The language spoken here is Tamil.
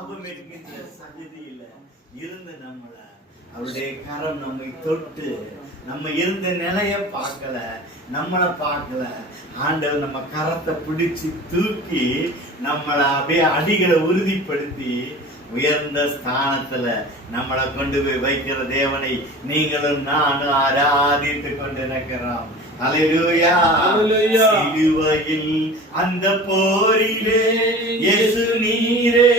லாபம் என்கின்ற சகதியில இருந்து நம்மள அவருடைய கரம் நம்மை தொட்டு நம்ம இருந்த நிலைய பார்க்கல, நம்மளை பார்க்கல. ஆண்டவர் நம்ம கரத்தை பிடிச்சு தூக்கி நம்மளை அப்படியே அடிகளை உறுதிப்படுத்தி உயர்ந்த ஸ்தானத்துல நம்மளை கொண்டு போய் வைக்கிற தேவனை நீங்களும் நானும் ஆராதித்து கொண்டிருக்கிறோம். அல்லேலூயா. சிலுவையில் அந்த போரிலே இயேசு நீரே